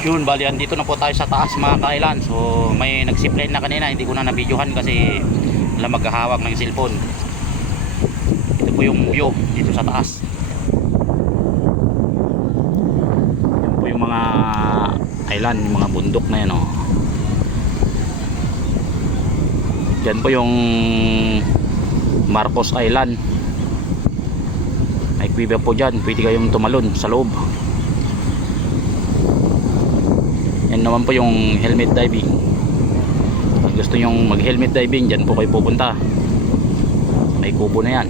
Yun, bali andito na po tayo sa taas mga kailan. So may nag-zipline na kanina, hindi ko na nabidyohan kasi wala maghahawak ng cellphone. Ito po yung view dito sa taas. Yan po yung mga island, yung mga bundok na yan, oh. Yan po yung Marcos Island. May kuweba po dyan, pwede kayong tumalon sa loob. Yan naman po yung helmet diving. Pag gusto nyong mag helmet diving, dyan po kayo pupunta. May kubo na yan.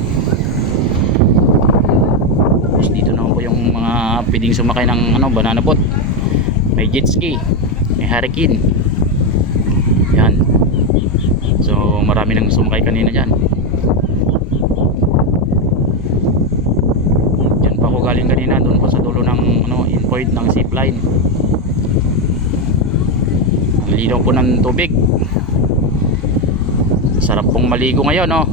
Tapos dito naman po yung mga pwedeng sumakay ng banana boat. May jet ski, may hurricane. Yan. So marami nang sumakay kanina dyan. Dyan pa ako galing kanina, doon po sa dulo ng endpoint ng zipline. Linaw po ng tubig. Sarap pong maligo ngayon, no?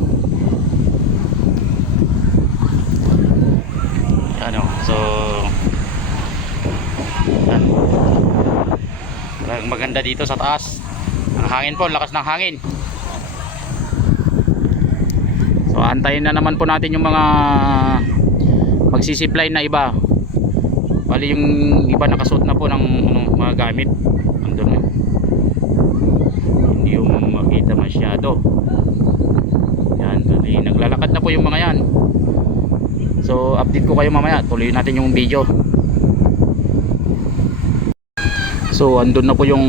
Ano, so yan. Maganda dito sa taas. Ang hangin po, lakas ng hangin. So antayin na naman po natin yung mga magsisipline na iba. Bali yung iba nakasuot na po ng mga gamit. Andun na. Hindi yung makita masyado. Yan, bali naglalakad na po yung mga yan. So update ko kayo mamaya, tuloy natin yung video. So andun na po yung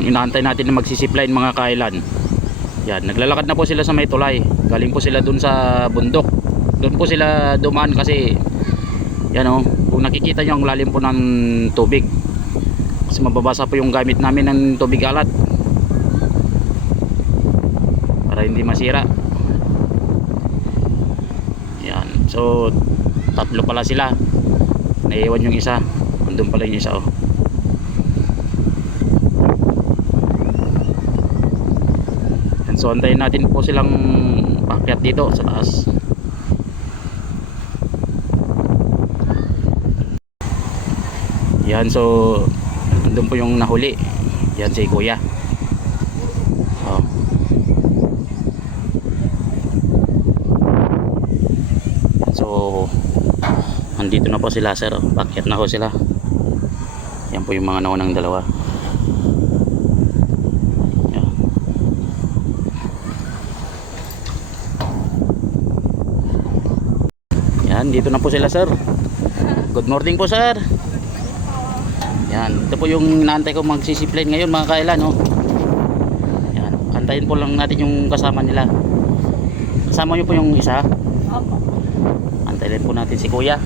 inaantay natin na magsisipline mga kailan. Yan, naglalakad na po sila sa may tulay. Galing po sila dun sa bundok. Doon po sila dumaan kasi yan, oh, kung nakikita nyo ang lalim po ng tubig. Kasi mababasa po yung gamit namin ng tubig alat. Para hindi masira. Yan, so tatlo pala sila. Naiiwan yung isa. Andun pala yung isa, oh. Yan, so antayin natin po silang paakyat dito sa taas. Yan, so andun po yung nahuli. Yan si kuya. Oh. So andito na po sila, sir. Paakyat na po sila. Yan po yung mga naunang dalawa. Yan. Yan, dito na po sila, sir. Good morning po, sir. Yan, ito po yung inaantay ko magsisipline ngayon mga kailan, oh. Yan, antayin po lang natin yung kasama nila. Kasama nyo po yung isa? Opo. Antayin po natin si kuya.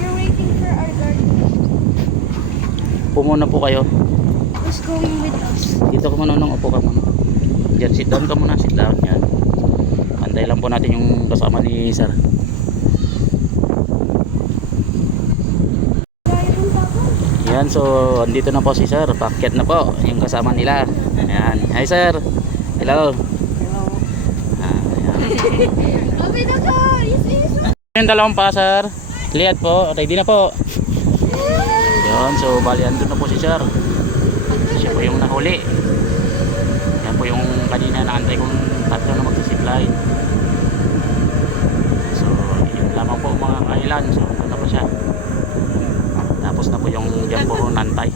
We're waiting for our guard. Pumuna po kayo. Who's going with us? Dito ka muna, nung upo ka muna. Diyan, sit down ka muna, sit down. Yan. Antay lang po natin yung kasama ni sir. Yan, so andito na po si sir. Paakyat na po yung kasama nila. Ayan. Hi sir. Hello. Hello. Ayan. Okay na ka! Yung dalawang pa sir. Lihat po. Ready na po. Yan, so bali andun na po si sir. Siya po yung nahuli. Yan po yung kanina naantay kong tatlo na magsisipline. So yun lamang po mga kailan. So ano na po siya. Tapos na po yung dyan po nantay.